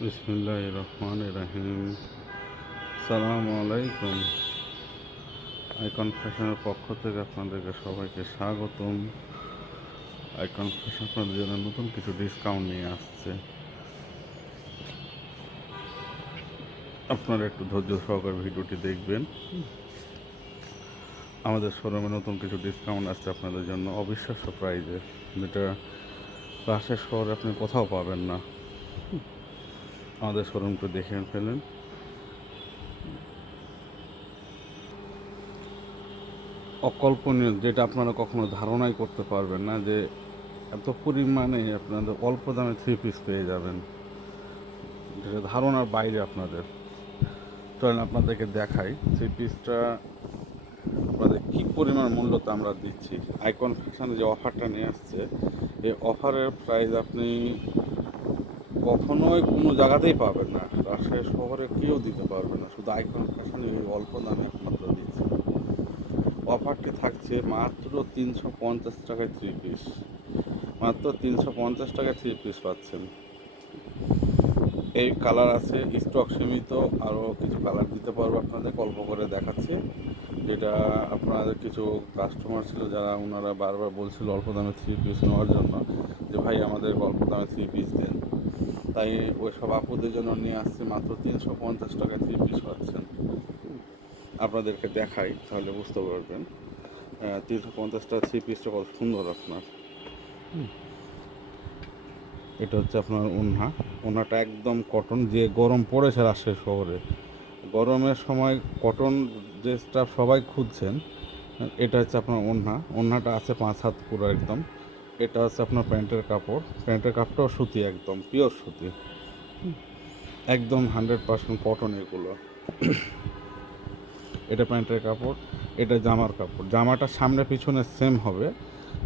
বিসমুল্লাহ রহমান রাহিম সালাম আলাইকুম আইকন ফ্যাশনের পক্ষ থেকে আপনাদেরকে সবাইকে স্বাগতম। আইকন ফ্যাশন আপনাদের জন্য নতুন কিছু ডিসকাউন্ট নিয়ে আসছে। আপনারা একটু ধৈর্য সহকারে ভিডিওটি দেখবেন। আমাদের শোরুমে নতুন কিছু ডিসকাউন্ট আসছে আপনাদের জন্য অবিশ্বাস্য প্রাইজে যেটা রাজশাহী শহরে আপনি কোথাও পাবেন না। আমাদের শোরুমটা দেখে ফেলেন। অকল্পনীয়, যেটা আপনারা কখনো ধারণাই করতে পারবেন না যে এত পরিমাণে আপনাদের অল্প দামে থ্রি পিস পেয়ে যাবেন। যেটা ধারণার বাইরে আপনাদের। চলেন আপনাদেরকে দেখাই থ্রি পিসটা আপনাদের কী পরিমাণ মূল্যতে আমরা দিচ্ছি। আইকন ফ্যাশনে যে অফারটা নিয়ে আসছে, এই অফারের প্রাইস আপনি কখনোই কোনো জায়গাতেই পাবেন না। রাজশাহী শহরে কেউ দিতে পারবে না। শুধু আইকন ফ্যাশনে এই অল্প দামে একমাত্র দিচ্ছে। অফারটি থাকছে মাত্র তিনশো পঞ্চাশ টাকায় থ্রি পিস মাত্র তিনশো পঞ্চাশ টাকায় থ্রি পিস পাচ্ছেন। এই কালার আছে স্টক সীমিত আরও কিছু কালার দিতে পারব আপনাদের অল্প করে দেখাচ্ছি। যেটা আপনাদের কিছু কাস্টমার ছিল, যারা ওনারা বারবার বলছিল অল্প দামে থ্রি পিস নেওয়ার জন্য, যে ভাই আমাদের অল্প দামে থ্রি পিস দেন। তাই ওই সব আপুদের জন্য নিয়ে আসছে মাত্র তিনশো পঞ্চাশ টাকা থ্রি পিস পাচ্ছেন আপনাদেরকে দেখাই, তাহলে বুঝতে পারবেন। তিনশো পঞ্চাশ টাকা থ্রি পিসটা কত সুন্দর আপনার। এটা হচ্ছে আপনার উন্না উন্নাটা একদম কটন যে গরম পড়েছে রাজশাহী শহরে। গরমের সময় কটন ড্রেসটা সবাই খুঁজছেন। এটা হচ্ছে আপনার ওন্না। ওন্নাটা আছে পাঁচ হাত পুরো একদম। এটা হচ্ছে আপনার প্যান্টের কাপড়। প্যান্টের কাপড়টাও সুতি একদম পিওর সুতি। একদম হান্ড্রেড পার্সেন্ট কটন এগুলো। এটা প্যান্টের কাপড় এটা জামার কাপড়। জামাটা সামনে পিছনে সেম হবে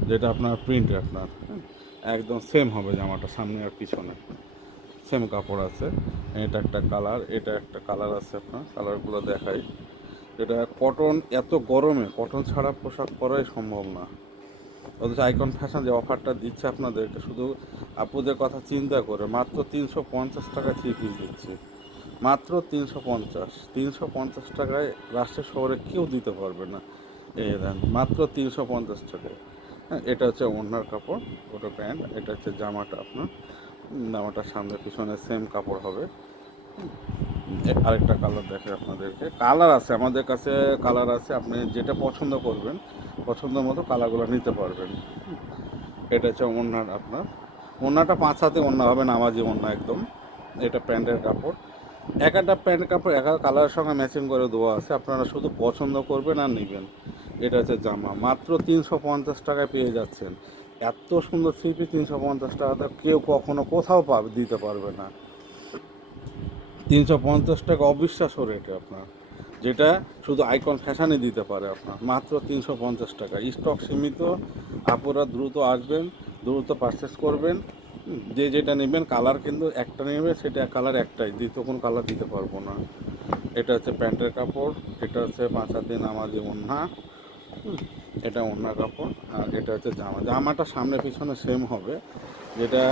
যেটা আপনার প্রিন্ট আপনার হ্যাঁ, একদম সেম হবে জামাটা সামনে আর পিছনে। সেম কাপড় আছে। এটা একটা কালার এটা একটা কালার আছে আপনার কালারগুলো দেখাই। এটা কটন এত গরমে কটন ছাড়া পোশাক পরাই সম্ভব না। অথচ আইকন ফ্যাশন যে অফারটা দিচ্ছে আপনাদেরকে, শুধু আপুদের কথা চিন্তা করে, মাত্র তিনশো পঞ্চাশ টাকা থ্রি পিস দিচ্ছে। মাত্র তিনশো পঞ্চাশ তিনশো পঞ্চাশ টাকায় রাষ্ট্রের শহরে কেউ দিতে পারবে না। এই দেন, মাত্র তিনশো পঞ্চাশ টাকায়। হ্যাঁ এটা হচ্ছে ওড়নার কাপড়, ওটা প্যান্ট, এটা হচ্ছে জামাটা আপনার, জামাটার সামনে পিছনে সেম কাপড় হবে। আরেকটা কালার দেখে আপনাদেরকে। কালার আছে, আমাদের কাছে কালার আছে, আপনি যেটা পছন্দ করবেন, পছন্দ মতো কালারগুলো নিতে পারবেন। এটা হচ্ছে ওড়নার আপনার। ওড়নাটা পাঁচ হাতে ওড়না হবে, নামাজি ওড়না একদম। এটা প্যান্টের কাপড়। এক একটা প্যান্ট কাপড়, এক কালারের সঙ্গে ম্যাচিং করে দেওয়া আছে। আপনারা শুধু পছন্দ করবেন আর নেবেন। এটা হচ্ছে জামা। মাত্র তিনশো পঞ্চাশ টাকায় পেয়ে যাচ্ছেন। এত সুন্দর থ্রি তিনশো পঞ্চাশ টাকাতে কেউ কখনো কোথাও পাবে দিতে পারবে না। তিনশো পঞ্চাশ টাকা অবিশ্বাস্য রেটে আপনার। যেটা শুধু আইকন ফ্যাশনে দিতে পারে আপনার। মাত্র তিনশো পঞ্চাশ টাকা। স্টক সীমিত, আপুরা দ্রুত আসবেন, দ্রুত পারচেস করবেন। যে যেটা নেবেন কালার কিন্তু একটা নেবে, সেটা কালার একটাই। দ্বিতীয় কোনো কালার দিতে পারব না। এটা হচ্ছে প্যান্টের কাপড়, এটা হচ্ছে পাঁচ হাত দিন আমার এটা ওন্না কাপড়, আর এটা হচ্ছে জামা। জামাটা সামনে পিছনে সেম হবে। যেটা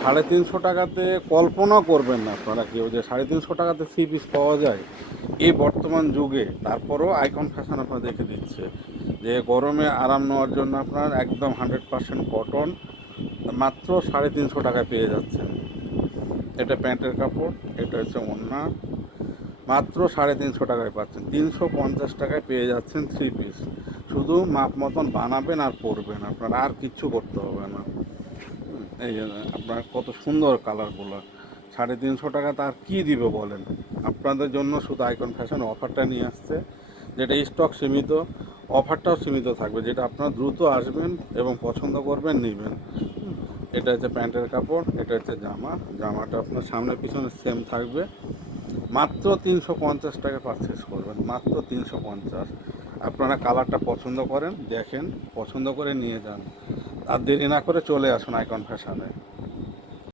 সাড়ে তিনশো টাকাতে কল্পনা করবেন না আপনারা কেউ যে সাড়ে তিনশো টাকাতে থ্রি পিস পাওয়া যায়। এই বর্তমান যুগে, তারপরেও আইকন ফ্যাশন আপনারা দেখে দিচ্ছে। যে গরমে আরাম নেওয়ার জন্য আপনার একদম হান্ড্রেড পার্সেন্ট কটন মাত্র সাড়ে তিনশো টাকায় পেয়ে যাচ্ছেন। এটা প্যান্টের কাপড়, এটা হচ্ছে ওন্না মাত্র সাড়ে তিনশো টাকায় পাচ্ছেন। তিনশো পঞ্চাশ টাকায় পেয়ে যাচ্ছেন থ্রি পিস শুধু মাপ মতন বানাবেন আর পরবেন। আপনার আর কিচ্ছু করতে হবে না। এই আপনার কত সুন্দর কালারগুলো। সাড়ে তিনশো টাকা তার কী দিবে বলেন? আপনাদের জন্য শুধু আইকন ফ্যাশন অফারটা নিয়ে আসছে, যেটা স্টক সীমিত, অফারটাও সীমিত থাকবে, যেটা আপনারা দ্রুত আসবেন এবং পছন্দ করবেন, নেবেন। এটা হচ্ছে প্যান্টের কাপড়, এটা হচ্ছে জামা। জামাটা আপনার সামনে পিছনে সেম থাকবে। মাত্র তিনশো পঞ্চাশ টাকা পারচেস করবেন, মাত্র তিনশো পঞ্চাশ। আপনারা কালারটা পছন্দ করেন, দেখেন, পছন্দ করে নিয়ে যান। আর দেরি না করে চলে আসুন আইকন ফ্যাশনে।